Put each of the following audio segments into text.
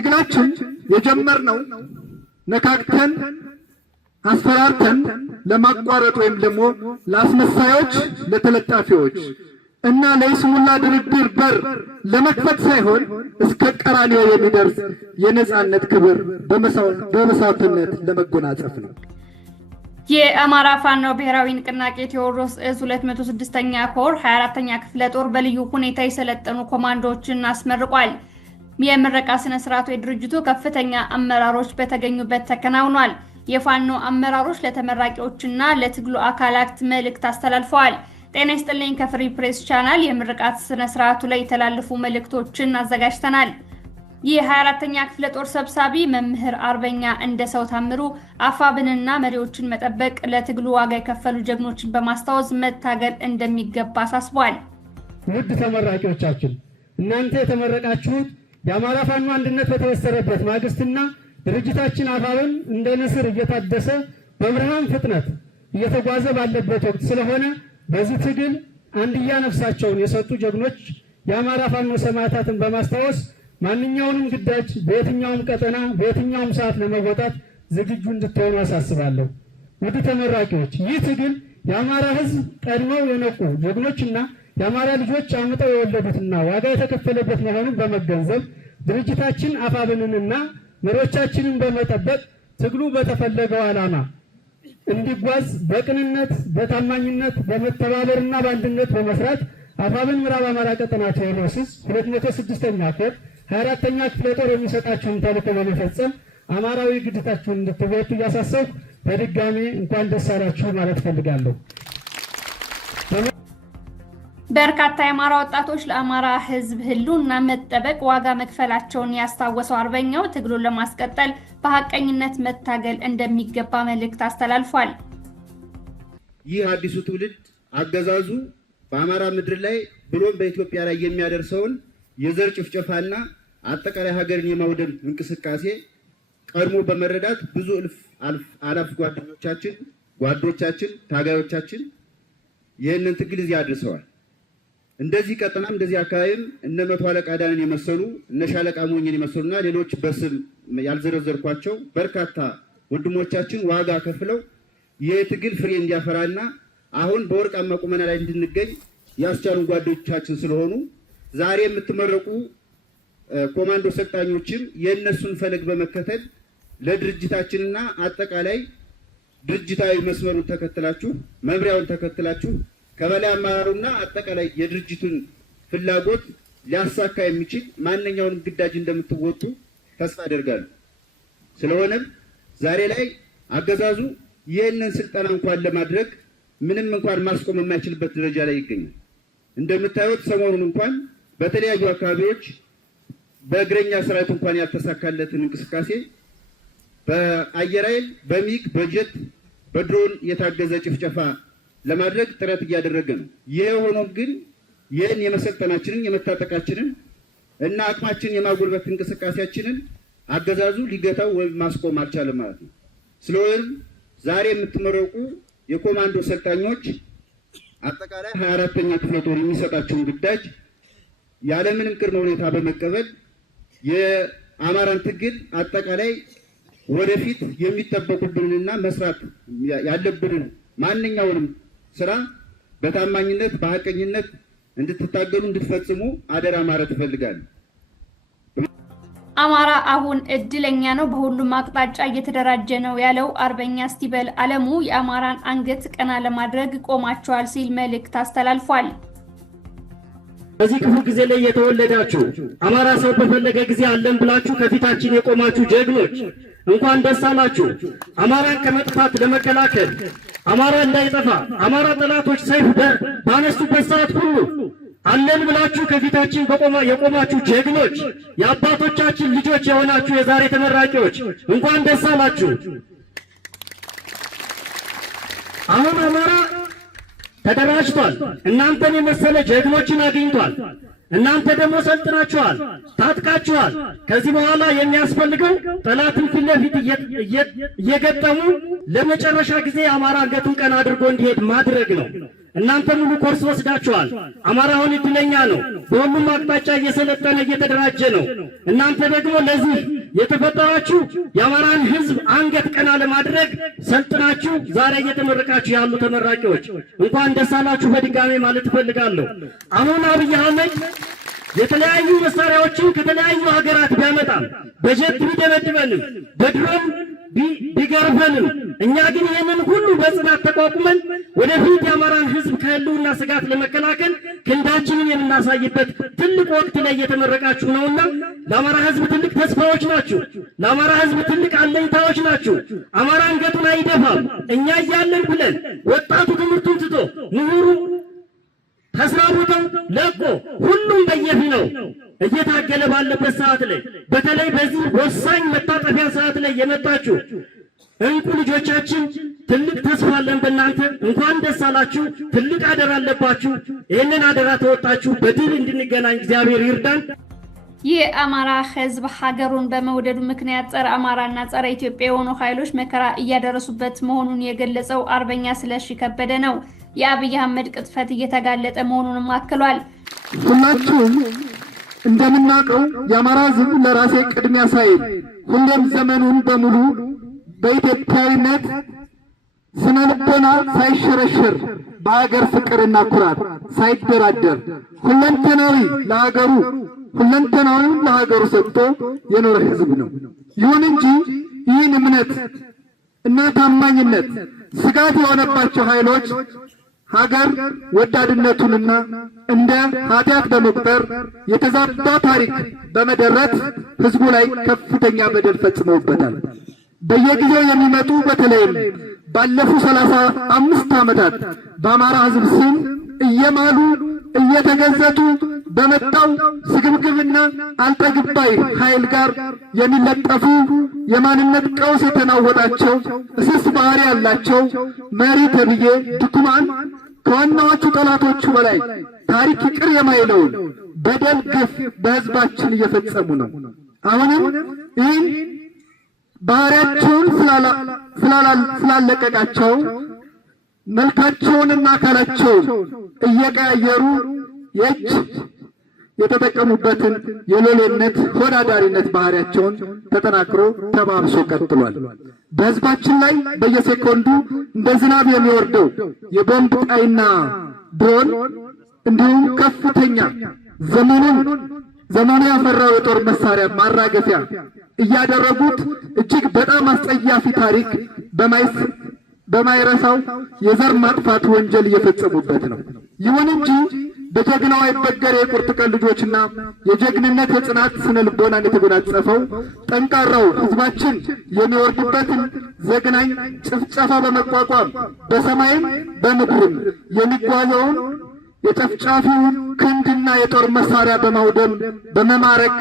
ትግላችን የጀመርነው ነካክተን አስፈራርተን ለማቋረጥ ወይም ደግሞ ለአስመሳዮች ለተለጣፊዎች እና ለይስሙላ ድርድር በር ለመክፈት ሳይሆን እስከ ቀራንዮ የሚደርስ የነጻነት ክብር በመስዋዕትነት ለመጎናጸፍ ነው። የአማራ ፋኖ ብሔራዊ ንቅናቄ ቴዎድሮስ ዕዝ 206ኛ ኮር 24ኛ ክፍለ ጦር በልዩ ሁኔታ የሰለጠኑ ኮማንዶዎችን አስመርቋል። የምረቃ ስነ ስርዓቱ የድርጅቱ ከፍተኛ አመራሮች በተገኙበት ተከናውኗል። የፋኖ አመራሮች ለተመራቂዎችና ለትግሉ አካላት መልእክት አስተላልፈዋል። ጤና ይስጥልኝ። ከፍሪ ፕሬስ ቻናል የምርቃት ስነ ስርዓቱ ላይ የተላለፉ መልእክቶችን አዘጋጅተናል። የ24ኛ ክፍለ ጦር ሰብሳቢ መምህር አርበኛ እንደሰው ታምሩ አፋብንና መሪዎችን መጠበቅ ለትግሉ ዋጋ የከፈሉ ጀግኖችን በማስታወስ መታገል እንደሚገባ አሳስቧል። ውድ ተመራቂዎቻችን እናንተ የተመረቃችሁት የአማራ ፋኖ አንድነት በተወሰረበት ማግስትና ድርጅታችን አፋብን እንደ ንስር እየታደሰ በብርሃን ፍጥነት እየተጓዘ ባለበት ወቅት ስለሆነ በዚህ ትግል አንድያ ነፍሳቸውን የሰጡ ጀግኖች የአማራ ፋኖ ሰማዕታትን በማስታወስ ማንኛውንም ግዳጅ በየትኛውም ቀጠና በየትኛውም ሰዓት ለመወጣት ዝግጁ እንድትሆኑ አሳስባለሁ። ውድ ተመራቂዎች ይህ ትግል የአማራ ሕዝብ ቀድመው የነቁ ጀግኖችና የአማራ ልጆች አምጠው የወለዱትና ዋጋ የተከፈለበት መሆኑን በመገንዘብ ድርጅታችን አፋብንንና መሪዎቻችንን በመጠበቅ ትግሉ በተፈለገው ዓላማ እንዲጓዝ በቅንነት በታማኝነት በመተባበርና በአንድነት በመስራት አፋብን ምዕራብ አማራ ቀጠና ቴዎድሮስ ዕዝ 206ኛ ኮር 24ኛ ክፍለ ጦር የሚሰጣችሁን ተልዕኮ በመፈጸም አማራዊ ግዴታችሁን እንድትወጡ እያሳሰብኩ በድጋሚ እንኳን ደስ አላችሁ ማለት ፈልጋለሁ። በርካታ የአማራ ወጣቶች ለአማራ ሕዝብ ህልውና መጠበቅ ዋጋ መክፈላቸውን ያስታወሰው አርበኛው ትግሉን ለማስቀጠል በሐቀኝነት መታገል እንደሚገባ መልእክት አስተላልፏል። ይህ አዲሱ ትውልድ አገዛዙ በአማራ ምድር ላይ ብሎም በኢትዮጵያ ላይ የሚያደርሰውን የዘር ጭፍጨፋና አጠቃላይ ሀገርን የማውደም እንቅስቃሴ ቀድሞ በመረዳት ብዙ አላፍ ጓዶቻችን ታጋዮቻችን ይህንን ትግል እዚህ አድርሰዋል። እንደዚህ ቀጠናም እንደዚህ አካባቢም እነ መቶ አለቃ ዳንን የመሰሉ እነ ሻለቃ ሞኝን የመሰሉና ሌሎች በስም ያልዘረዘርኳቸው በርካታ ወንድሞቻችን ዋጋ ከፍለው የትግል ፍሬ እንዲያፈራና አሁን በወርቃማ ቁመና ላይ እንድንገኝ ያስቻሉ ጓዶቻችን ስለሆኑ ዛሬ የምትመረቁ ኮማንዶ ሰልጣኞችም የእነሱን ፈለግ በመከተል ለድርጅታችንና አጠቃላይ ድርጅታዊ መስመሩን ተከትላችሁ መምሪያውን ተከትላችሁ ከበላይ አመራሩና አጠቃላይ የድርጅቱን ፍላጎት ሊያሳካ የሚችል ማንኛውንም ግዳጅ እንደምትወጡ ተስፋ አደርጋለሁ። ስለሆነም ዛሬ ላይ አገዛዙ ይህንን ስልጠና እንኳን ለማድረግ ምንም እንኳን ማስቆም የማይችልበት ደረጃ ላይ ይገኛል። እንደምታዩት ሰሞኑን እንኳን በተለያዩ አካባቢዎች በእግረኛ ሰራዊት እንኳን ያልተሳካለትን እንቅስቃሴ በአየር ኃይል በሚግ በጀት በድሮን የታገዘ ጭፍጨፋ ለማድረግ ጥረት እያደረገ ነው። ይሄ ሆኖም ግን ይህን የመሰልጠናችንን የመታጠቃችንን እና አቅማችንን የማጎልበት እንቅስቃሴያችንን አገዛዙ ሊገታው ወይም ማስቆም አልቻለም ማለት ነው። ስለሆነም ዛሬ የምትመረቁ የኮማንዶ ሰልጣኞች አጠቃላይ 24ኛ ክፍለ ጦር የሚሰጣቸውን ግዳጅ ያለምንም ቅድመ ሁኔታ በመቀበል የአማራን ትግል አጠቃላይ ወደፊት የሚጠበቁብንና መስራት ያለብንን ማንኛውንም ስራ በታማኝነት በሐቀኝነት እንድትታገሉ እንድትፈጽሙ አደራ ማለት እፈልጋለሁ። አማራ አሁን እድለኛ ነው፣ በሁሉም አቅጣጫ እየተደራጀ ነው ያለው አርበኛ ስቲበል አለሙ የአማራን አንገት ቀና ለማድረግ ቆማቸዋል ሲል መልእክት አስተላልፏል። በዚህ ክፉ ጊዜ ላይ የተወለዳችሁ አማራ ሰው በፈለገ ጊዜ አለን ብላችሁ ከፊታችን የቆማችሁ ጀግኖች እንኳን ደስ አላችሁ። አማራን ከመጥፋት ለመከላከል አማራ እንዳይጠፋ አማራ ጠላቶች ሰይፍ ባነሱበት ሰዓት ሁሉ አለን ብላችሁ ከፊታችን የቆማችሁ ጀግኖች የአባቶቻችን ልጆች የሆናችሁ የዛሬ ተመራቂዎች እንኳን ደስ አላችሁ። አሁን አማራ ተደራጅቷል። እናንተን የመሰለ ጀግኖችን አግኝቷል። እናንተ ደግሞ ሰልጥናችኋል፣ ታጥቃችኋል። ከዚህ በኋላ የሚያስፈልገው ጠላትን ፊት ለፊት እየገጠሙ ለመጨረሻ ጊዜ አማራ አንገቱን ቀና አድርጎ እንዲሄድ ማድረግ ነው። እናንተ ሙሉ ኮርስ ወስዳችኋል። አማራውን እድለኛ ነው። በሁሉም አቅጣጫ እየሰለጠነ እየተደራጀ ነው። እናንተ ደግሞ ለዚህ የተፈጠራችሁ የአማራን ሕዝብ አንገት ቀና ለማድረግ ሰልጥናችሁ ዛሬ እየተመረቃችሁ ያሉ ተመራቂዎች እንኳን ደስ አላችሁ በድጋሜ ማለት እፈልጋለሁ። አሁን አብይ አህመድ የተለያዩ መሳሪያዎችን ከተለያዩ ሀገራት ቢያመጣም በጀት ቢደበድበንም በድሮን ቢገርፈንም እኛ ግን ይህንን ሁሉ በጽናት ተቋቁመን ወደፊት የአማራን ሕዝብ ከህልውና ስጋት ለመከላከል ክንዳችንን የምናሳይበት ትልቅ ወቅት ላይ እየተመረቃችሁ ነውና ለአማራ ሕዝብ ትልቅ ተስፋዎች ናችሁ። ለአማራ ሕዝብ ትልቅ አለኝታዎች ናችሁ። አማራ አንገቱን አይደፋም። እኛ እያለን ብለን ወጣቱ ትምህርቱን ትቶ ምሁሩ ተስራ ቦታው ለቆ ሁሉም በየፊናው እየታገለ ባለበት ሰዓት ላይ በተለይ በዚህ ወሳኝ መታጠፊያ ሰዓት ላይ የመጣችሁ እንቁ ልጆቻችን ትልቅ ተስፋ አለን በእናንተ። እንኳን ደስ አላችሁ። ትልቅ አደራ አለባችሁ። ይህንን አደራ ተወጣችሁ በድል እንድንገናኝ እግዚአብሔር ይርዳን። የአማራ ሕዝብ ሀገሩን በመውደዱ ምክንያት ጸረ አማራና ጸረ ኢትዮጵያ የሆኑ ኃይሎች መከራ እያደረሱበት መሆኑን የገለጸው አርበኛ ስለሺ ከበደ ነው። የአብይ አህመድ ቅጥፈት እየተጋለጠ መሆኑንም አክሏል። ሁላችሁም እንደምናውቀው የአማራ ሕዝብ ለራሴ ቅድሚያ ሳይል ሁሌም ዘመኑን በሙሉ በኢትዮጵያዊነት ስነ ልቦና ሳይሸረሸር በሀገር ፍቅርና ኩራት ሳይደራደር ሁለንተናዊ ለሀገሩ ሰጥቶ የኖረ ሕዝብ ነው። ይሁን እንጂ ይህን እምነት እና ታማኝነት ስጋት የሆነባቸው ኃይሎች ሀገር ወዳድነቱንና እንደ ኃጢአት በመቁጠር የተዛባ ታሪክ በመደረት ሕዝቡ ላይ ከፍተኛ በደል ፈጽመውበታል። በየጊዜው የሚመጡ በተለይም ባለፉት 35 ዓመታት በአማራ ሕዝብ ስም እየማሉ እየተገዘቱ በመጣው ስግብግብና አልጠግባይ ኃይል ጋር የሚለጠፉ የማንነት ቀውስ የተናወጣቸው እስስ ባህሪ ያላቸው መሪ ተብዬ ድኩማን ከዋናዎቹ ጠላቶቹ በላይ ታሪክ ይቅር የማይለውን በደል ግፍ በሕዝባችን እየፈጸሙ ነው። አሁንም ይህን ባህሪያቸውን ስላለቀቃቸው መልካቸውንና አካላቸውን እየቀያየሩ የእጅ የተጠቀሙበትን የሎሌነት ሆዳዳሪነት ባህሪያቸውን ተጠናክሮ ተባብሶ ቀጥሏል። በሕዝባችን ላይ በየሴኮንዱ እንደ ዝናብ የሚወርደው የቦምብ ጣይና ድሮን እንዲሁም ከፍተኛ ዘመኑ ያፈራው የጦር መሳሪያ ማራገፊያ እያደረጉት እጅግ በጣም አስጸያፊ ታሪክ በማይረሳው የዘር ማጥፋት ወንጀል እየፈጸሙበት ነው። ይሁን እንጂ በጀግናው አይበገር የቁርጥ ቀን ልጆችና የጀግንነት የጽናት ስነ ልቦናን የተጎናጸፈው ጠንካራው ሕዝባችን የሚወርድበትን ዘግናኝ ጭፍጨፋ በመቋቋም በሰማይም በምድርም የሚጓዘውን የጨፍጫፊውን ክንድና የጦር መሳሪያ በማውደም በመማረክ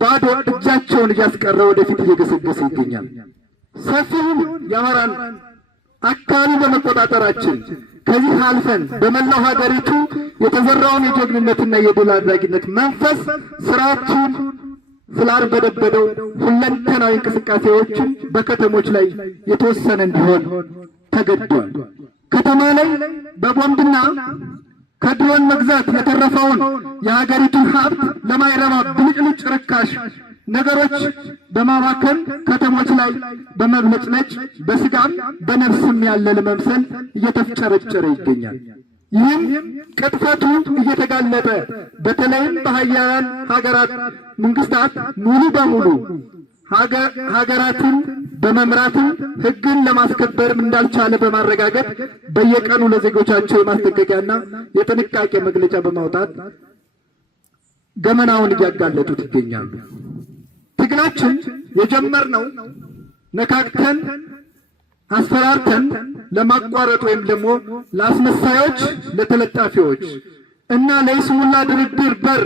ባዶ እጃቸውን እያስቀረ ወደፊት እየገሰገሰ ይገኛል። ሰፊውን የአማራን አካባቢ በመቆጣጠራችን ከዚህ አልፈን በመላው ሀገሪቱ የተዘራውን የጀግንነትና የድል አድራጊነት መንፈስ ስራችን ስላልበደበደው ሁለንተናዊ እንቅስቃሴዎችን በከተሞች ላይ የተወሰነ እንዲሆን ተገዷል። ከተማ ላይ በቦምብና ከድሮን መግዛት የተረፈውን የሀገሪቱን ሀብት ለማይረባ ብልጭልጭ ርካሽ ነገሮች በማባከን ከተሞች ላይ በመብለጭለጭ በስጋም በነፍስም ያለ ለመምሰል እየተፍጨረጨረ ይገኛል። ይህም ቅጥፈቱ እየተጋለጠ በተለይም በሀያላን ሀገራት መንግስታት ሙሉ በሙሉ ሀገራትን በመምራትም ሕግን ለማስከበርም እንዳልቻለ በማረጋገጥ በየቀኑ ለዜጎቻቸው የማስጠንቀቂያና የጥንቃቄ መግለጫ በማውጣት ገመናውን እያጋለጡት ይገኛሉ። ትግላችን የጀመርነው ነካክተን አስፈራርተን ለማቋረጥ ወይም ደግሞ ለአስመሳዮች ለተለጣፊዎች እና ለይስሙላ ድርድር በር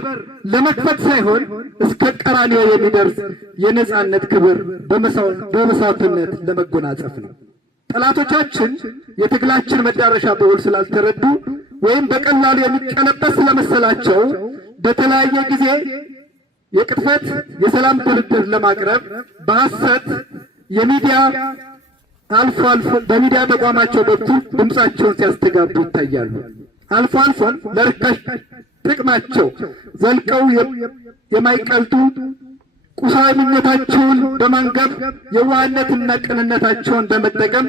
ለመክፈት ሳይሆን እስከ ቀራንዮ የሚደርስ የነጻነት ክብር በመስዋዕትነት ለመጎናጸፍ ነው። ጠላቶቻችን የትግላችን መዳረሻ በውል ስላልተረዱ ወይም በቀላሉ የሚቀለበስ ስለመሰላቸው በተለያየ ጊዜ የቅጥፈት የሰላም ድርድር ለማቅረብ በሐሰት የሚዲያ አልፎ አልፎ በሚዲያ ተቋማቸው በኩል ድምፃቸውን ሲያስተጋቡ ይታያሉ። አልፎ አልፎ ለርካሽ ጥቅማቸው ዘልቀው የማይቀልጡ ቁሳዊ ምኞታቸውን በማንገብ የዋህነትና ቅንነታቸውን በመጠቀም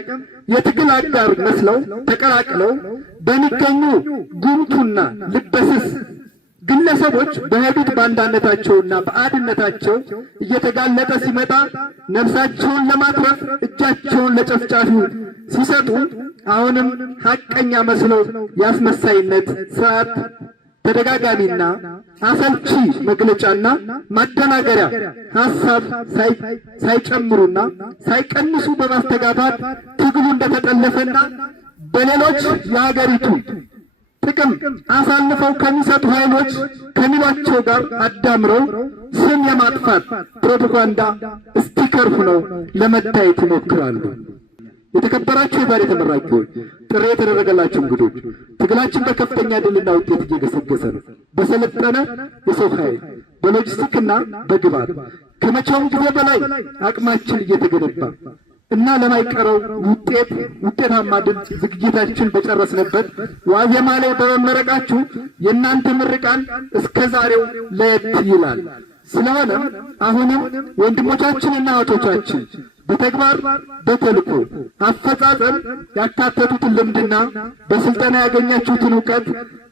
የትግል አጋር መስለው ተቀላቅለው በሚገኙ ጉምቱና ልበስስ ግለሰቦች በሄዱት ባንዳነታቸውና በአድነታቸው እየተጋለጠ ሲመጣ ነፍሳቸውን ለማትረፍ እጃቸውን ለጨፍጫፊው ሲሰጡ አሁንም ሐቀኛ መስለው ያስመሳይነት ስርዓት ተደጋጋሚና አሰልቺ መግለጫና ማደናገሪያ ሐሳብ ሳይጨምሩና ሳይቀንሱ በማስተጋባት ትግሉ እንደተጠለፈና በሌሎች የሀገሪቱ ጥቅም አሳልፈው ከሚሰጡ ኃይሎች ከሚሏቸው ጋር አዳምረው ስም የማጥፋት ፕሮፓጋንዳ ስቲከር ሆነው ለመታየት ይሞክራሉ። የተከበራችሁ የዛሬ ተመራቂዎች፣ ጥሪ የተደረገላችሁ እንግዶች፣ ትግላችን በከፍተኛ ድልና ውጤት እየገሰገሰ ነው። በሰለጠነ የሰው ኃይል በሎጂስቲክና በግብዓት ከመቼውም ጊዜ በላይ አቅማችን እየተገነባ እና ለማይቀረው ውጤታማ ድምፅ ዝግጅታችን በጨረስንበት ዋዜማ ላይ በመመረቃችሁ የእናንተ ምርቃን እስከ ዛሬው ለየት ይላል። ስለሆነም አሁንም ወንድሞቻችንና እህቶቻችን በተግባር በተልእኮ አፈጻጸም ያካተቱትን ልምድና በስልጠና ያገኛችሁትን ዕውቀት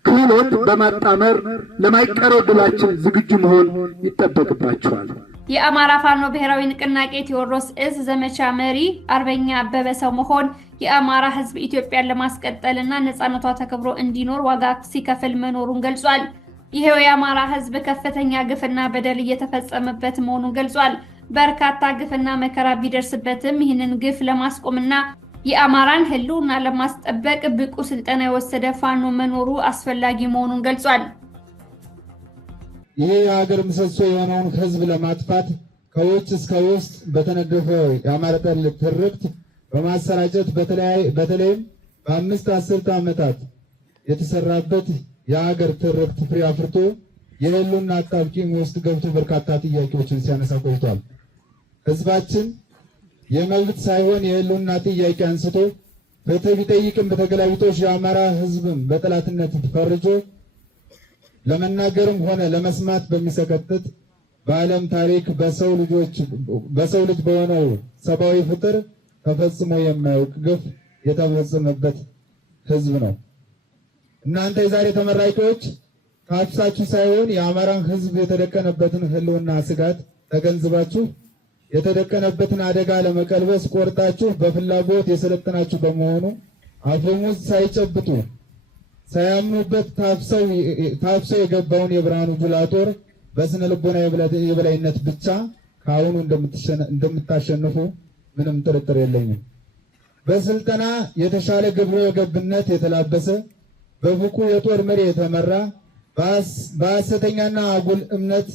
ክህሎት በማጣመር ለማይቀረው ድላችን ዝግጁ መሆን ይጠበቅባችኋል። የአማራ ፋኖ ብሔራዊ ንቅናቄ ቴዎድሮስ እዝ ዘመቻ መሪ አርበኛ አበበ ሰው መሆን የአማራ ሕዝብ ኢትዮጵያን ለማስቀጠልና ነፃነቷ ተከብሮ እንዲኖር ዋጋ ሲከፍል መኖሩን ገልጿል። ይሄው የአማራ ሕዝብ ከፍተኛ ግፍና በደል እየተፈጸመበት መሆኑን ገልጿል። በርካታ ግፍና መከራ ቢደርስበትም ይህንን ግፍ ለማስቆምና የአማራን ህልውና ለማስጠበቅ ብቁ ስልጠና የወሰደ ፋኖ መኖሩ አስፈላጊ መሆኑን ገልጿል። ይህ የሀገር ምሰሶ የሆነውን ህዝብ ለማጥፋት ከውጭ እስከ ውስጥ በተነደፈው የአማራ ጠል ትርክት በማሰራጨት በተለይም በ5 አስርተ ዓመታት የተሰራበት የሀገር ትርክት ፍሬ አፍርቶ የህልውና አጣብቂኝ ውስጥ ገብቶ በርካታ ጥያቄዎችን ሲያነሳ ቆይቷል። ህዝባችን የመብት ሳይሆን የህልውና ጥያቄ አንስቶ ፍትህ ቢጠይቅም በተገላቢጦሽ የአማራ ህዝብም በጠላትነት ፈርጆ ለመናገርም ሆነ ለመስማት በሚሰቀጥጥ በዓለም ታሪክ በሰው ልጅ በሆነው ሰብአዊ ፍጥር ተፈጽሞ የማያውቅ ግፍ የተፈጸመበት ህዝብ ነው። እናንተ የዛሬ ተመራቂዎች ካፍሳችሁ ሳይሆን የአማራን ህዝብ የተደቀነበትን ህልውና ስጋት ተገንዝባችሁ የተደቀነበትን አደጋ ለመቀልበስ ቆርጣችሁ በፍላጎት የሰለጠናችሁ በመሆኑ አፈሙዝ ሳይጨብጡ ሳያምኑበት ታፍሰው የገባውን የብርሃኑ ጁላ ጦር በስነ ልቦና የበላይነት ብቻ ከአሁኑ እንደምታሸንፉ ምንም ጥርጥር የለኝም። በስልጠና የተሻለ ግብረ ገብነት የተላበሰ በብቁ የጦር መሪ የተመራ በሐሰተኛና አጉል እምነት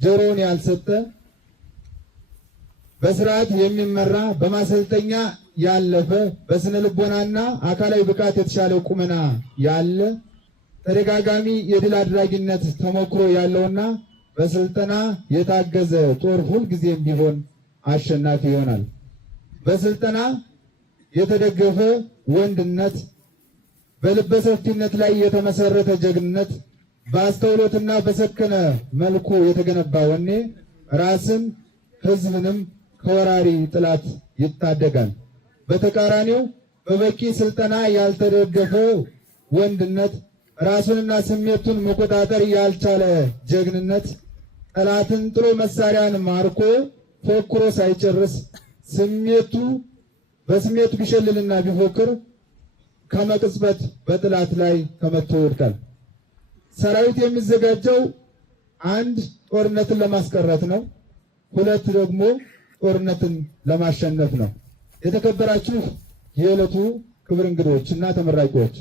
ጆሮውን ያልሰጠ በስርዓት የሚመራ በማሰልጠኛ ያለፈ በስነ ልቦናና አካላዊ ብቃት የተሻለ ቁመና ያለ ተደጋጋሚ የድል አድራጊነት ተሞክሮ ያለውና በስልጠና የታገዘ ጦር ሁልጊዜም ቢሆን አሸናፊ ይሆናል። በስልጠና የተደገፈ ወንድነት፣ በልበሰፊነት ላይ የተመሰረተ ጀግንነት፣ በአስተውሎትና በሰከነ መልኩ የተገነባ ወኔ ራስን ህዝብንም ከወራሪ ጥላት ይታደጋል። በተቃራኒው በበቂ ስልጠና ያልተደገፈ ወንድነት፣ ራሱንና ስሜቱን መቆጣጠር ያልቻለ ጀግንነት፣ ጠላትን ጥሎ መሳሪያን ማርኮ ፎክሮ ሳይጨርስ በስሜቱ ቢሸልልና ቢፎክር ከመቅጽበት በጥላት ላይ ተመቶ ይወድቃል። ሰራዊት የሚዘጋጀው አንድ ጦርነትን ለማስቀረት ነው፣ ሁለት ደግሞ ጦርነትን ለማሸነፍ ነው። የተከበራችሁ የዕለቱ ክብር እንግዶች እና ተመራቂዎች፣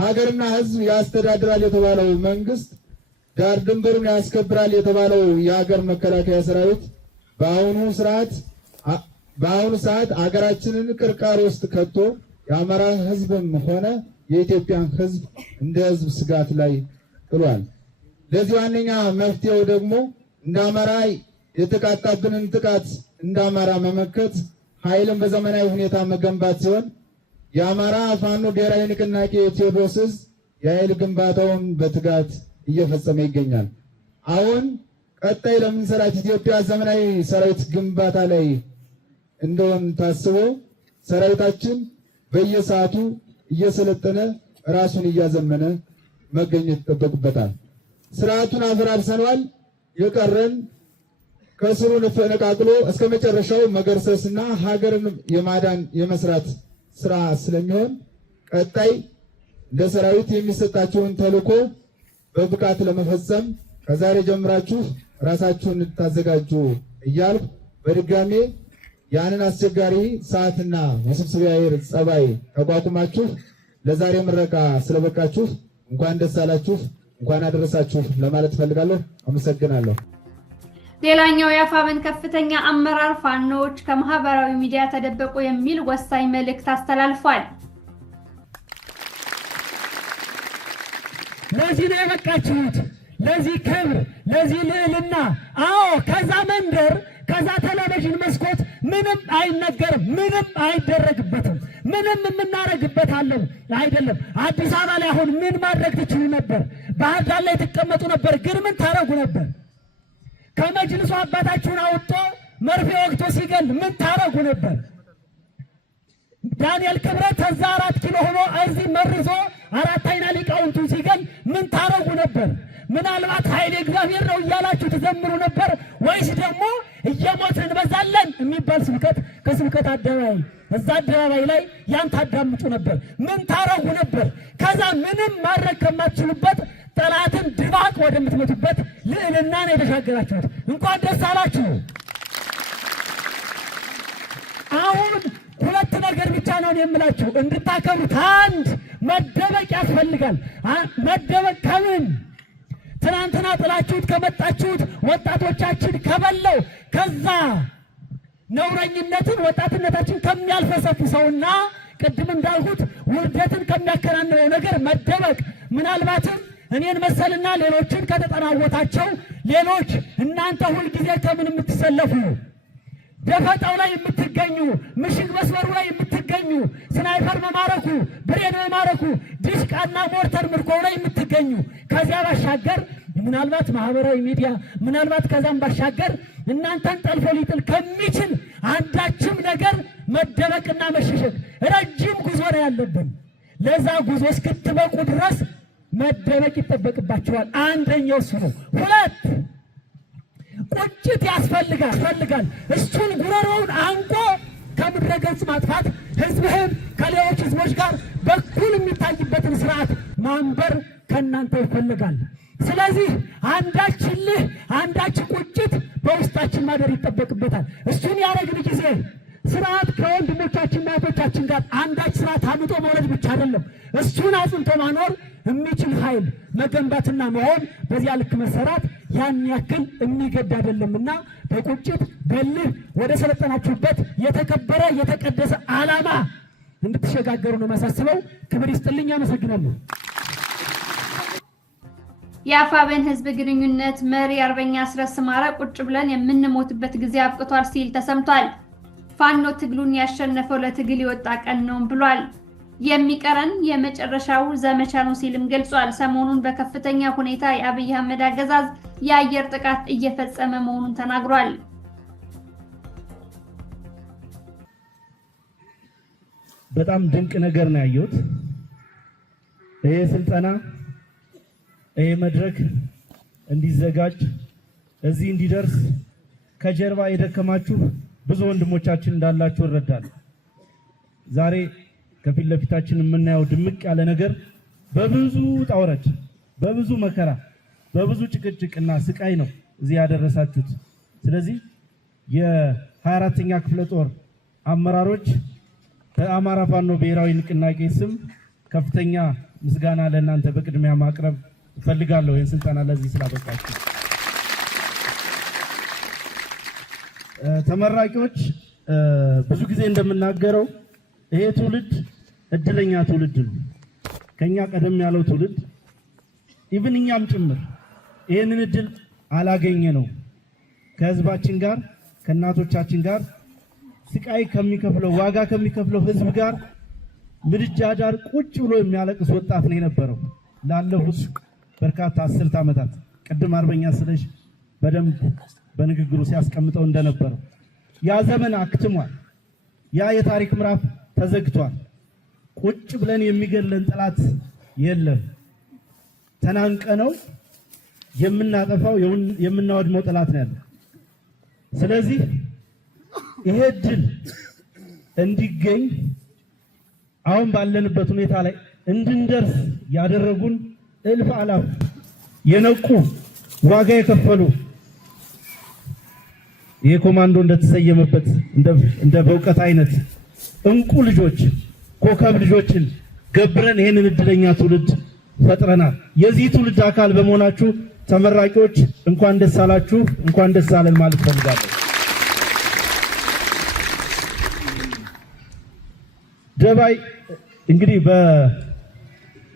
ሀገርና ሕዝብ ያስተዳድራል የተባለው መንግስት፣ ዳር ድንበሩን ያስከብራል የተባለው የሀገር መከላከያ ሰራዊት በአሁኑ ሰዓት ሀገራችንን ቅርቃር ውስጥ ከቶ የአማራን ሕዝብም ሆነ የኢትዮጵያን ሕዝብ እንደ ሕዝብ ስጋት ላይ ጥሏል። ለዚህ ዋነኛ መፍትሄው ደግሞ እንደ አማራ የተቃጣብንን ጥቃት እንደ አማራ መመከት ኃይልን በዘመናዊ ሁኔታ መገንባት ሲሆን የአማራ ፋኖ ብሔራዊ ንቅናቄ ቴዎድሮስ ዕዝ የኃይል ግንባታውን በትጋት እየፈጸመ ይገኛል። አሁን ቀጣይ ለምንሰራት ኢትዮጵያ ዘመናዊ ሰራዊት ግንባታ ላይ እንደሆን ታስቦ ሰራዊታችን በየሰዓቱ እየሰለጠነ ራሱን እያዘመነ መገኘት ይጠበቅበታል። ስርዓቱን አፈራርሰናል። የቀረን ከስሩ ነቃቅሎ እስከ መጨረሻው መገርሰስና ሀገርን የማዳን የመስራት ስራ ስለሚሆን ቀጣይ ለሰራዊት የሚሰጣቸውን ተልዕኮ በብቃት ለመፈጸም ከዛሬ ጀምራችሁ ራሳችሁን እንድታዘጋጁ እያልኩ በድጋሜ ያንን አስቸጋሪ ሰዓትና ውስብስብ የአየር ጸባይ ተቋቁማችሁ ለዛሬ ምረቃ ስለበቃችሁ እንኳን ደስ አላችሁ፣ እንኳን አደረሳችሁ ለማለት ፈልጋለሁ። አመሰግናለሁ። ሌላኛው የአፋብን ከፍተኛ አመራር ፋኖዎች ከማህበራዊ ሚዲያ ተደበቁ የሚል ወሳኝ መልእክት አስተላልፏል። ለዚህ ነው የበቃችሁት፣ ለዚህ ክብር፣ ለዚህ ልዕልና። አዎ ከዛ መንደር ከዛ ቴሌቪዥን መስኮት ምንም አይነገርም፣ ምንም አይደረግበትም፣ ምንም የምናረግበት አይደለም። አዲስ አበባ ላይ አሁን ምን ማድረግ ትችሉ ነበር? ባህር ዳር ላይ ትቀመጡ ነበር፣ ግን ምን ታረጉ ነበር? ከመጅልሱ አባታችሁን አውጥቶ መርፌ ወቅቶ ሲገል ምን ታረጉ ነበር? ዳንኤል ክብረት ከዛ 4 ኪሎ ሆኖ እዚህ መርዞ 4 አይና ሊቃውንቱን ሲገል ምን ታረጉ ነበር? ምናልባት ኃይሌ እግዚአብሔር ነው እያላችሁ ትዘምሩ ነበር ወይስ ደግሞ እየሞትን እንበዛለን የሚባል ስብከት ከስብከት አደባባይ እዛ አደባባይ ላይ ያን ታዳምጡ ነበር? ምን ታረጉ ነበር? ከዛ ምንም ማድረግ ከማትችሉበት ጠላትን ድባቅ ወደምትመቱበት ልዕልና ነው የተሻገራችሁት። እንኳን ደስ አላችሁ። አሁን ሁለት ነገር ብቻ ነው የምላችሁ እንድታከብሩት። አንድ መደበቅ ያስፈልጋል። መደበቅ ከምን? ትናንትና ጥላችሁት ከመጣችሁት ወጣቶቻችን ከበለው ከዛ ነውረኝነትን ወጣትነታችን ከሚያልፈሰፍሰውና ቅድም እንዳልኩት ውርደትን ከሚያከናንበው ነገር መደበቅ። ምናልባትም እኔን መሰልና ሌሎችን ከተጠናወታቸው ሌሎች እናንተ ሁልጊዜ ከምን የምትሰለፉ ደፈጣው ላይ የምትገኙ ምሽግ መስመሩ ላይ የምትገኙ ስናይፐር መማረኩ ብሬን መማረኩ ዲሽቃና ሞርተር ምርኮ ላይ የምትገኙ ከዚያ ባሻገር ምናልባት ማህበራዊ ሚዲያ ምናልባት ከዛም ባሻገር እናንተን ጠልፎ ሊጥል ከሚችል አንዳችም ነገር መደበቅና መሸሸግ ረጅም ጉዞ ነው ያለብን። ለዛ ጉዞ እስክትበቁ ድረስ መደበቅ ይጠበቅባቸዋል። አንደኛው እሱ ነው። ሁለት ቁጭት ያስፈልጋል። እሱን ጉሮሮውን አንቆ ከምድረ ገጽ ማጥፋት ህዝብህን ከሌሎች ህዝቦች ጋር በኩል የሚታይበትን ስርዓት ማንበር ከእናንተ ይፈልጋል። ስለዚህ አንዳች እልህ አንዳች ቁጭት በውስጣችን ማደር ይጠበቅበታል። እሱን ያደረግን ጊዜ ስርዓት ከወንድሞቻችንና እህቶቻችን ጋር አንዳች ስርዓት አምጦ መውለድ ብቻ አይደለም፣ እሱን አጽንቶ ማኖር የሚችል ኃይል መገንባትና መሆን በዚያ ልክ መሰራት ያን ያክል የሚገድ አይደለምና በቁጭት በልህ ወደ ሰለጠናችሁበት የተከበረ የተቀደሰ ዓላማ እንድትሸጋገሩ ነው ማሳስበው። ክብር ይስጥልኝ። አመሰግናለሁ። የአፋብን ህዝብ ግንኙነት መሪ አርበኛ አስረስ ማረ ቁጭ ብለን የምንሞትበት ጊዜ አብቅቷል ሲል ተሰምቷል። ፋኖ ትግሉን ያሸነፈው ለትግል የወጣ ቀን ነው ብሏል። የሚቀረን የመጨረሻው ዘመቻ ነው ሲልም ገልጿል። ሰሞኑን በከፍተኛ ሁኔታ የአብይ አህመድ አገዛዝ የአየር ጥቃት እየፈጸመ መሆኑን ተናግሯል። በጣም ድንቅ ነገር ነው ያየሁት። ይሄ ስልጠና ይሄ መድረክ እንዲዘጋጅ እዚህ እንዲደርስ ከጀርባ የደከማችሁ ብዙ ወንድሞቻችን እንዳላችሁ እረዳለሁ። ዛሬ ከፊት ለፊታችን የምናየው ድምቅ ያለ ነገር በብዙ ጣውረድ፣ በብዙ መከራ፣ በብዙ ጭቅጭቅና ስቃይ ነው እዚህ ያደረሳችሁት። ስለዚህ የ24ኛ ክፍለ ጦር አመራሮች በአማራ ፋኖ ብሔራዊ ንቅናቄ ስም ከፍተኛ ምስጋና ለእናንተ በቅድሚያ ማቅረብ እፈልጋለሁ። ይህን ስልጠና ለዚህ ስላበቃችሁ ተመራቂዎች፣ ብዙ ጊዜ እንደምናገረው ይሄ ትውልድ እድለኛ ትውልድ ነው። ከኛ ቀደም ያለው ትውልድ ኢቭን እኛም ጭምር ይሄንን እድል አላገኘ ነው። ከህዝባችን ጋር ከእናቶቻችን ጋር ስቃይ ከሚከፍለው ዋጋ ከሚከፍለው ህዝብ ጋር ምድጃ ዳር ቁጭ ብሎ የሚያለቅስ ወጣት ነው የነበረው ላለፉት በርካታ 10 ዓመታት። ቅድም አርበኛ ስለሽ በደንብ በንግግሩ ሲያስቀምጠው እንደነበረው ያ ዘመን አክትሟል። ያ የታሪክ ምዕራፍ ተዘግቷል። ቁጭ ብለን የሚገለን ጠላት የለም። ተናንቀነው የምናጠፋው የምናወድመው ጠላት ነው ያለው። ስለዚህ ይሄ ድል እንዲገኝ አሁን ባለንበት ሁኔታ ላይ እንድንደርስ ያደረጉን እልፍ አላፍ የነቁ ዋጋ የከፈሉ ይሄ ኮማንዶ እንደተሰየመበት እንደ በእውቀት አይነት እንቁ ልጆች ኮከብ ልጆችን ገብረን ይሄንን እድለኛ ትውልድ ፈጥረናል። የዚህ ትውልድ አካል በመሆናችሁ ተመራቂዎች እንኳን ደስ አላችሁ፣ እንኳን ደስ አለን ማለት ፈልጋለሁ። ደባይ እንግዲህ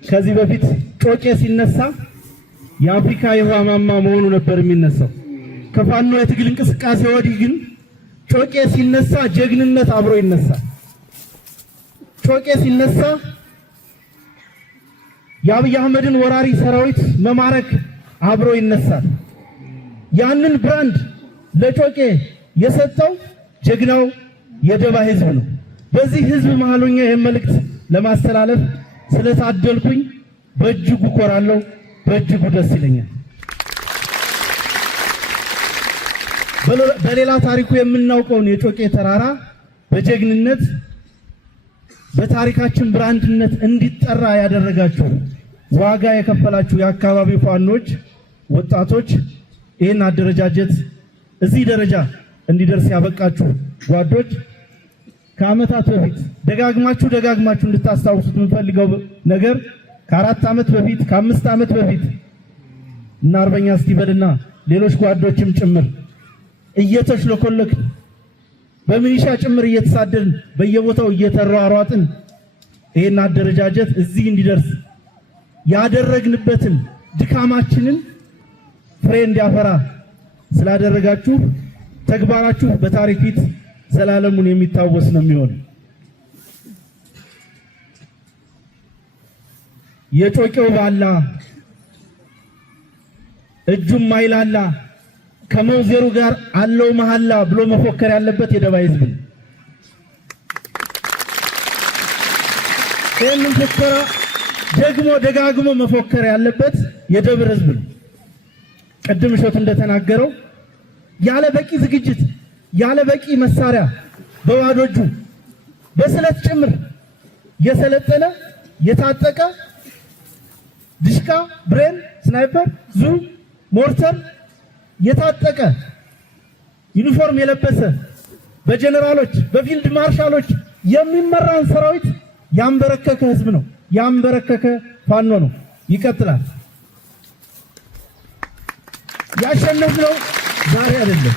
ከዚህ በፊት ጮቄ ሲነሳ የአፍሪካ የውሃ ማማ መሆኑ ነበር የሚነሳው። ከፋኖ የትግል እንቅስቃሴ ወዲህ ግን ጮቄ ሲነሳ ጀግንነት አብሮ ይነሳል። ጮቄ ሲነሳ የአብይ አህመድን ወራሪ ሰራዊት መማረክ አብሮ ይነሳል። ያንን ብራንድ ለጮቄ የሰጠው ጀግናው የደባይ ህዝብ ነው። በዚህ ህዝብ መሃሉኛ ይህን መልእክት ለማስተላለፍ ስለታደልኩኝ በእጅጉ ኮራለሁ፣ በእጅጉ ደስ ይለኛል። በሌላ ታሪኩ የምናውቀውን የጮቄ ተራራ በጀግንነት በታሪካችን ብራንድነት እንዲጠራ ያደረጋችሁ ዋጋ የከፈላችሁ የአካባቢው ፋኖች ወጣቶች፣ ይህን አደረጃጀት እዚህ ደረጃ እንዲደርስ ያበቃችሁ ጓዶች፣ ከዓመታት በፊት ደጋግማችሁ እንድታስታውሱት የምፈልገው ነገር ከ4 ዓመት በፊት ከ5 ዓመት በፊት እና አርበኛ ስቲቨልና ሌሎች ጓዶችም ጭምር እየተሽለኮለክ በሚሊሻ ጭምር እየተሳደድን በየቦታው እየተሯሯጥን ይሄን አደረጃጀት እዚህ እንዲደርስ ያደረግንበትን ድካማችንን ፍሬ እንዲያፈራ ስላደረጋችሁ ተግባራችሁ በታሪክ ፊት ዘላለሙን የሚታወስ ነው የሚሆነው። የጮቄው ባላ እጁም ማይላላ ከመውዜሩ ጋር አለው መሐላ ብሎ መፎከር ያለበት የደባይ ህዝብ ነው። ይህንን ፉከራ ደግሞ ደጋግሞ መፎከር ያለበት የደብር ህዝብ ነው። ቅድም እሸቱ እንደተናገረው ያለ በቂ ዝግጅት ያለ በቂ መሳሪያ በባዶ እጁ በስለት ጭምር የሰለጠነ የታጠቀ ድሽቃ፣ ብሬን፣ ስናይፐር፣ ዙ፣ ሞርተር የታጠቀ ዩኒፎርም የለበሰ በጀነራሎች በፊልድ ማርሻሎች የሚመራን ሰራዊት ያንበረከከ ህዝብ ነው። ያንበረከከ ፋኖ ነው። ይቀጥላል። ያሸነፍነው ዛሬ አይደለም።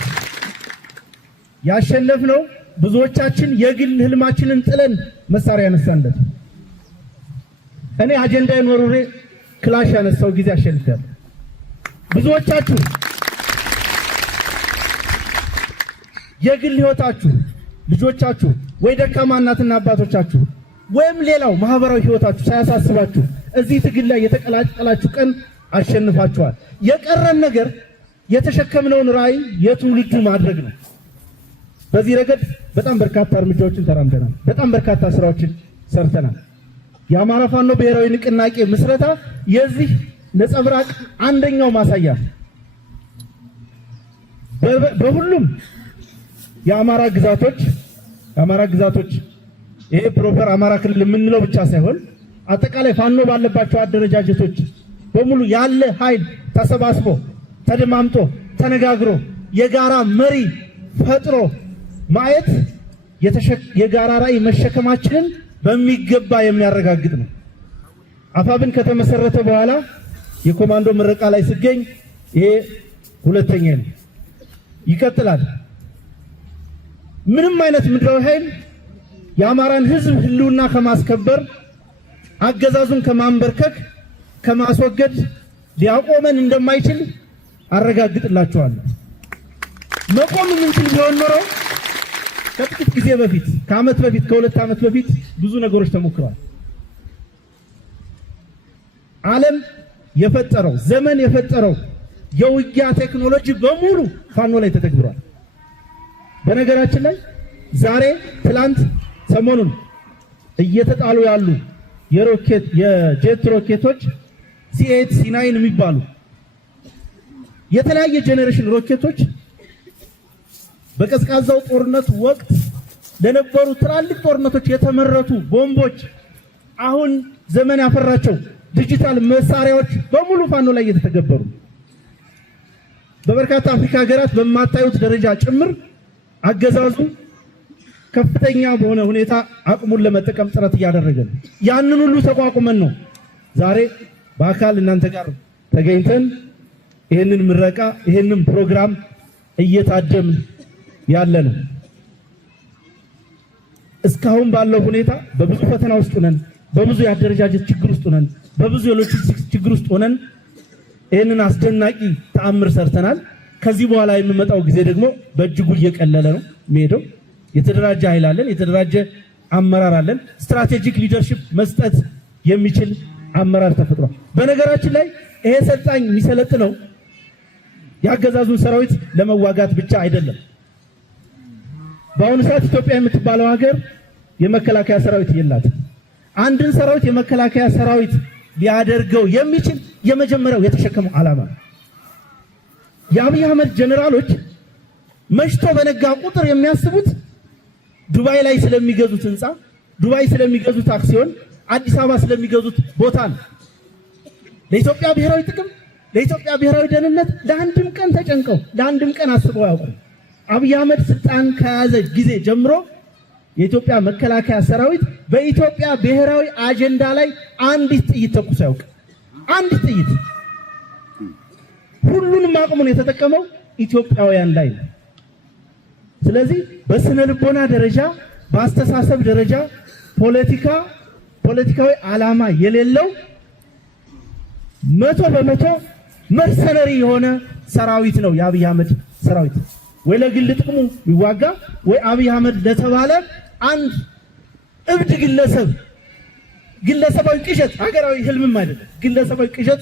ያሸነፍነው ብዙዎቻችን የግል ህልማችንን ጥለን መሳሪያ ያነሳንለት። እኔ አጀንዳዬን ወርውሬ ክላሽ ያነሳው ጊዜ አሸንፈናል። ብዙዎቻችሁ የግል ህይወታችሁ ልጆቻችሁ ወይ ደካማ እናትና አባቶቻችሁ ወይም ሌላው ማህበራዊ ህይወታችሁ ሳያሳስባችሁ እዚህ ትግል ላይ የተቀላቀላችሁ ቀን አሸንፋችኋል። የቀረን ነገር የተሸከምነውን ራዕይ የትውልዱ ማድረግ ነው። በዚህ ረገድ በጣም በርካታ እርምጃዎችን ተራምደናል። በጣም በርካታ ስራዎችን ሰርተናል። የአማራ ፋኖ ብሔራዊ ንቅናቄ ምስረታ የዚህ ነጸብራቅ አንደኛው ማሳያ በሁሉም የአማራ ግዛቶች ይሄ ፕሮፐር አማራ ክልል የምንለው ብቻ ሳይሆን አጠቃላይ ፋኖ ባለባቸው አደረጃጀቶች በሙሉ ያለ ኃይል ተሰባስቦ ተደማምጦ ተነጋግሮ የጋራ መሪ ፈጥሮ ማየት የጋራ ራዕይ መሸከማችንን በሚገባ የሚያረጋግጥ ነው። አፋብን ከተመሰረተ በኋላ የኮማንዶ ምረቃ ላይ ሲገኝ ይሄ ሁለተኛ ነው። ይቀጥላል። ምንም አይነት ምድራዊ ኃይል የአማራን ህዝብ ህልውና ከማስከበር አገዛዙን ከማንበርከክ ከማስወገድ ሊያቆመን እንደማይችል አረጋግጥላችኋለሁ። መቆም የምንችል ቢሆን ኖሮ ከጥቂት ጊዜ በፊት ከዓመት በፊት ከሁለት ዓመት በፊት ብዙ ነገሮች ተሞክረዋል። ዓለም የፈጠረው ዘመን የፈጠረው የውጊያ ቴክኖሎጂ በሙሉ ፋኖ ላይ ተተግብሯል። በነገራችን ላይ ዛሬ ትላንት ሰሞኑን እየተጣሉ ያሉ የጄት ሮኬቶች C8 C9 የሚባሉ የተለያየ ጄኔሬሽን ሮኬቶች በቀዝቃዛው ጦርነት ወቅት ለነበሩ ትላልቅ ጦርነቶች የተመረቱ ቦምቦች አሁን ዘመን ያፈራቸው ዲጂታል መሳሪያዎች በሙሉ ፋኖ ላይ እየተተገበሩ በበርካታ አፍሪካ ሀገራት በማታዩት ደረጃ ጭምር አገዛዙ ከፍተኛ በሆነ ሁኔታ አቅሙን ለመጠቀም ጥረት እያደረገ ነው። ያንን ሁሉ ተቋቁመን ነው ዛሬ በአካል እናንተ ጋር ተገኝተን ይሄንን ምረቃ ይሄንን ፕሮግራም እየታደምን ያለ ነው። እስካሁን ባለው ሁኔታ በብዙ ፈተና ውስጥ ነን፣ በብዙ የአደረጃጀት ችግር ውስጥ ነን፣ በብዙ የሎጂስቲክስ ችግር ውስጥ ሆነን ይሄንን አስደናቂ ተአምር ሰርተናል። ከዚህ በኋላ የሚመጣው ጊዜ ደግሞ በእጅጉ እየቀለለ ነው የሚሄደው። የተደራጀ ኃይል አለን፣ የተደራጀ አመራር አለን። ስትራቴጂክ ሊደርሺፕ መስጠት የሚችል አመራር ተፈጥሯል። በነገራችን ላይ ይሄ ሰልጣኝ የሚሰለጥነው ያገዛዙን ሰራዊት ለመዋጋት ብቻ አይደለም። በአሁኑ ሰዓት ኢትዮጵያ የምትባለው ሀገር የመከላከያ ሰራዊት የላትም። አንድን ሰራዊት የመከላከያ ሰራዊት ሊያደርገው የሚችል የመጀመሪያው የተሸከመው ዓላማ ነው። የአብይ አህመድ ጀነራሎች መሽቶ በነጋ ቁጥር የሚያስቡት ዱባይ ላይ ስለሚገዙት ህንፃ፣ ዱባይ ስለሚገዙት አክሲዮን፣ አዲስ አበባ ስለሚገዙት ቦታ ነው። ለኢትዮጵያ ብሔራዊ ጥቅም፣ ለኢትዮጵያ ብሔራዊ ደህንነት ለአንድም ቀን ተጨንቀው ለአንድም ቀን አስበው ያውቁ። አብይ አህመድ ስልጣን ከያዘ ጊዜ ጀምሮ የኢትዮጵያ መከላከያ ሰራዊት በኢትዮጵያ ብሔራዊ አጀንዳ ላይ አንዲት ጥይት ተኩሶ ያውቅ። አንዲት ጥይት። ሁሉንም አቅሙን የተጠቀመው ኢትዮጵያውያን ላይ ነው። ስለዚህ በስነ ልቦና ደረጃ፣ በአስተሳሰብ ደረጃ ፖለቲካዊ ዓላማ የሌለው 100% መርሰነሪ የሆነ ሰራዊት ነው የአብይ አህመድ ሰራዊት። ወይ ለግል ጥቅሙ ይዋጋ ወይ አብይ አህመድ ለተባለ አንድ እብድ ግለሰባዊ ቅዠት፣ ሀገራዊ ህልምም አይደለም፣ ግለሰባዊ ቅዠት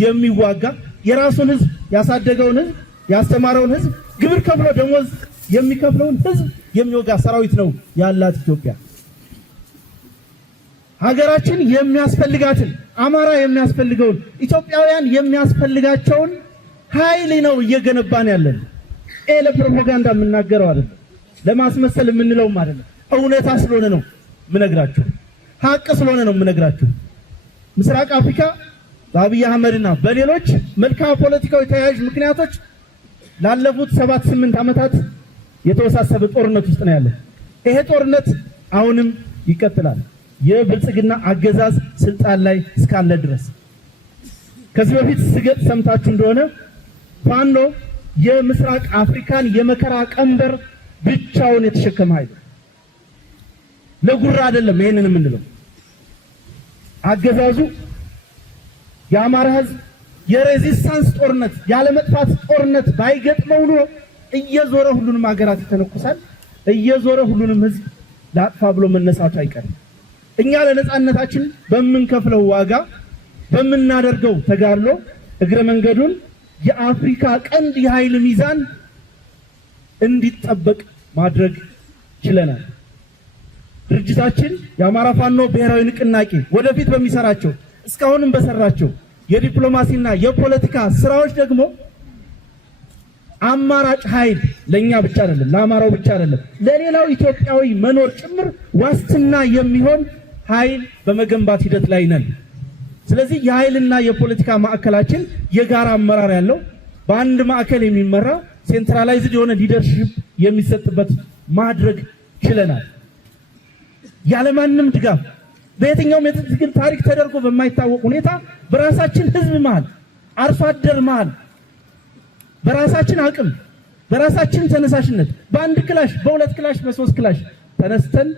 የሚዋጋ የራሱን ህዝብ ያሳደገውን ህዝብ ያስተማረውን ህዝብ ግብር ከፍሎ ደሞዝ የሚከፍለውን ህዝብ የሚወጋ ሰራዊት ነው ያላት ኢትዮጵያ። ሀገራችን የሚያስፈልጋትን አማራ የሚያስፈልገውን ኢትዮጵያውያን የሚያስፈልጋቸውን ኃይል ነው እየገነባን ያለን። ለፕሮፓጋንዳ የምናገረው አይደለም፣ ለማስመሰል የምንለውም አይደለም። እውነታ ስለሆነ ነው የምነግራችሁ፣ ሀቅ ስለሆነ ነው የምነግራችሁ። ምስራቅ አፍሪካ በአብይ አህመድና በሌሎች መልካም ፖለቲካዊ ተያያዥ ምክንያቶች ላለፉት 7-8 ዓመታት የተወሳሰበ ጦርነት ውስጥ ነው ያለው። ይሄ ጦርነት አሁንም ይቀጥላል፣ የብልጽግና አገዛዝ ስልጣን ላይ እስካለ ድረስ። ከዚህ በፊት ስገጥ ሰምታችሁ እንደሆነ ፋኖ የምስራቅ አፍሪካን የመከራ ቀንበር ብቻውን የተሸከመ ኃይል ለጉራ አይደለም። ይሄንን የምንለው አገዛዙ የአማራ ህዝብ የሬዚስታንስ ጦርነት ያለመጥፋት ጦርነት ባይገጥመው ነው እየዞረ ሁሉንም ሀገራት ይተነኩሳል፣ እየዞረ ሁሉንም ህዝብ ላጥፋ ብሎ መነሳቱ አይቀርም። እኛ ለነጻነታችን በምንከፍለው ዋጋ በምናደርገው ተጋድሎ እግረ መንገዱን የአፍሪካ ቀንድ የኃይል ሚዛን እንዲጠበቅ ማድረግ ችለናል። ድርጅታችን የአማራ ፋኖ ብሔራዊ ንቅናቄ ወደፊት በሚሰራቸው እስካሁንም በሰራቸው የዲፕሎማሲና የፖለቲካ ስራዎች ደግሞ አማራጭ ኃይል ለኛ ብቻ አይደለም፣ ለአማራው ብቻ አይደለም፣ ለሌላው ኢትዮጵያዊ መኖር ጭምር ዋስትና የሚሆን ኃይል በመገንባት ሂደት ላይ ነን። ስለዚህ የኃይልና የፖለቲካ ማዕከላችን የጋራ አመራር ያለው በአንድ ማዕከል የሚመራ ሴንትራላይዝድ የሆነ ሊደርሺፕ የሚሰጥበት ማድረግ ችለናል። ያለማንም ድጋፍ በየትኛውም የትግል ታሪክ ተደርጎ በማይታወቅ ሁኔታ በራሳችን ህዝብ መሃል፣ አርሶ አደር መሃል በራሳችን አቅም በራሳችን ተነሳሽነት በአንድ ክላሽ፣ በሁለት ክላሽ፣ በሶስት ክላሽ ተነስተን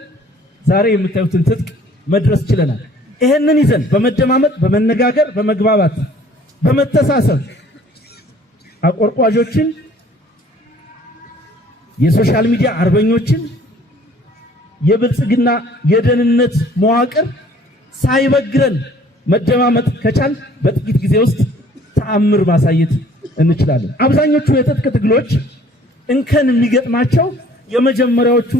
ዛሬ የምታዩትን ትጥቅ መድረስ ችለናል። ይሄንን ይዘን በመደማመጥ በመነጋገር በመግባባት በመተሳሰብ አቆርቋዦችን የሶሻል ሚዲያ አርበኞችን የብልጽግና የደህንነት መዋቅር ሳይበግረን መደማመጥ ከቻል በጥቂት ጊዜ ውስጥ ተአምር ማሳየት እንችላለን። አብዛኞቹ የትጥቅ ትግሎች እንከን የሚገጥማቸው የመጀመሪያዎቹ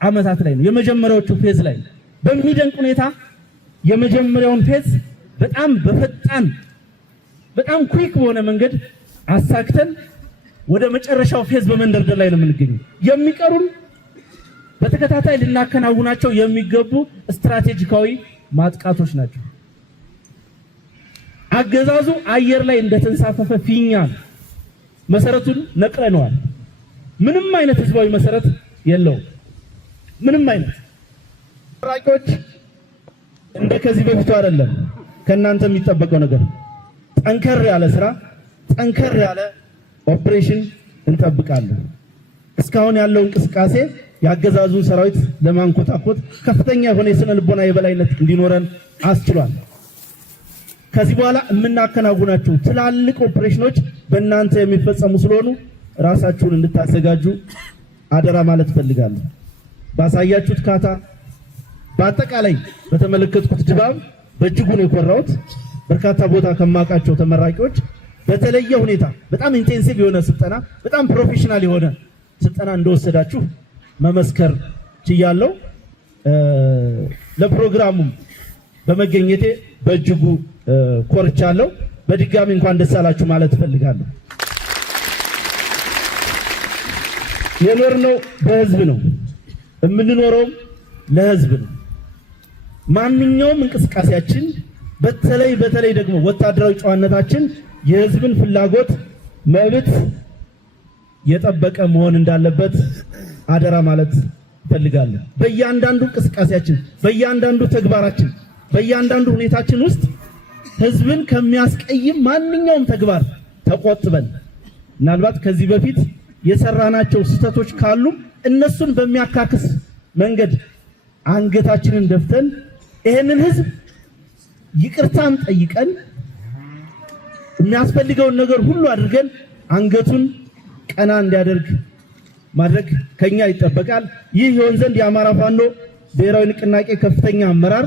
ዓመታት ላይ ነው። የመጀመሪያዎቹ ፌዝ ላይ በሚደንቅ ሁኔታ የመጀመሪያውን ፌዝ በጣም በፈጣን በጣም ኩዊክ በሆነ መንገድ አሳክተን ወደ መጨረሻው ፌዝ በመንደርደር ላይ ነው የምንገኘው። የሚቀሩን በተከታታይ ልናከናውናቸው የሚገቡ ስትራቴጂካዊ ማጥቃቶች ናቸው። አገዛዙ አየር ላይ እንደተንሳፈፈ ፊኛ መሰረቱን ነቅለነዋል። ምንም አይነት ህዝባዊ መሰረት የለውም። ምንም አይነት ተራቂዎች እንደ ከዚህ በፊቱ አይደለም። ከናንተ የሚጠበቀው ነገር ጠንከር ያለ ስራ፣ ጠንከር ያለ ኦፕሬሽን እንጠብቃለን። እስካሁን ያለው እንቅስቃሴ ያገዛዙን ሰራዊት ለማንኮታኮት ከፍተኛ የሆነ የስነ ልቦና የበላይነት እንዲኖረን አስችሏል። ከዚህ በኋላ የምናከናውናቸው ትላልቅ ኦፕሬሽኖች በእናንተ የሚፈጸሙ ስለሆኑ ራሳችሁን እንድታዘጋጁ አደራ ማለት ፈልጋለሁ። ባሳያችሁት ካታ በአጠቃላይ በተመለከትኩት ድባብ በእጅጉ ነው የኮራሁት። በርካታ ቦታ ከማውቃቸው ተመራቂዎች በተለየ ሁኔታ በጣም ኢንቴንሲቭ የሆነ ስልጠና፣ በጣም ፕሮፌሽናል የሆነ ስልጠና እንደወሰዳችሁ መመስከር ችያለሁ። ለፕሮግራሙም በመገኘቴ በእጅጉ ኮርቻለሁ። በድጋሚ እንኳን ደስ አላችሁ ማለት ፈልጋለሁ። የኖርነው በህዝብ ነው፣ የምንኖረውም ለህዝብ ነው። ማንኛውም እንቅስቃሴያችን በተለይ ደግሞ ወታደራዊ ጨዋነታችን የህዝብን ፍላጎት መብት የጠበቀ መሆን እንዳለበት አደራ ማለት ፈልጋለሁ። በእያንዳንዱ እንቅስቃሴያችን፣ በእያንዳንዱ ተግባራችን፣ በእያንዳንዱ ሁኔታችን ውስጥ ህዝብን ከሚያስቀይም ማንኛውም ተግባር ተቆጥበን ምናልባት ከዚህ በፊት የሰራናቸው ስህተቶች ካሉ እነሱን በሚያካክስ መንገድ አንገታችንን ደፍተን ይሄንን ህዝብ ይቅርታም ጠይቀን የሚያስፈልገውን ነገር ሁሉ አድርገን አንገቱን ቀና እንዲያደርግ ማድረግ ከኛ ይጠበቃል። ይህ ይሆን ዘንድ የአማራ ፋኖ ብሔራዊ ንቅናቄ ከፍተኛ አመራር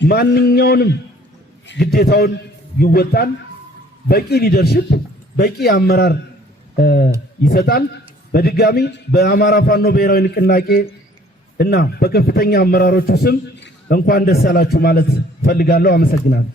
ማንኛውንም ግዴታውን ይወጣል። በቂ ሊደርሽፕ፣ በቂ አመራር ይሰጣል። በድጋሚ በአማራ ፋኖ ብሔራዊ ንቅናቄ እና በከፍተኛ አመራሮቹ ስም እንኳን ደስ አላችሁ ማለት ፈልጋለሁ። አመሰግናለሁ።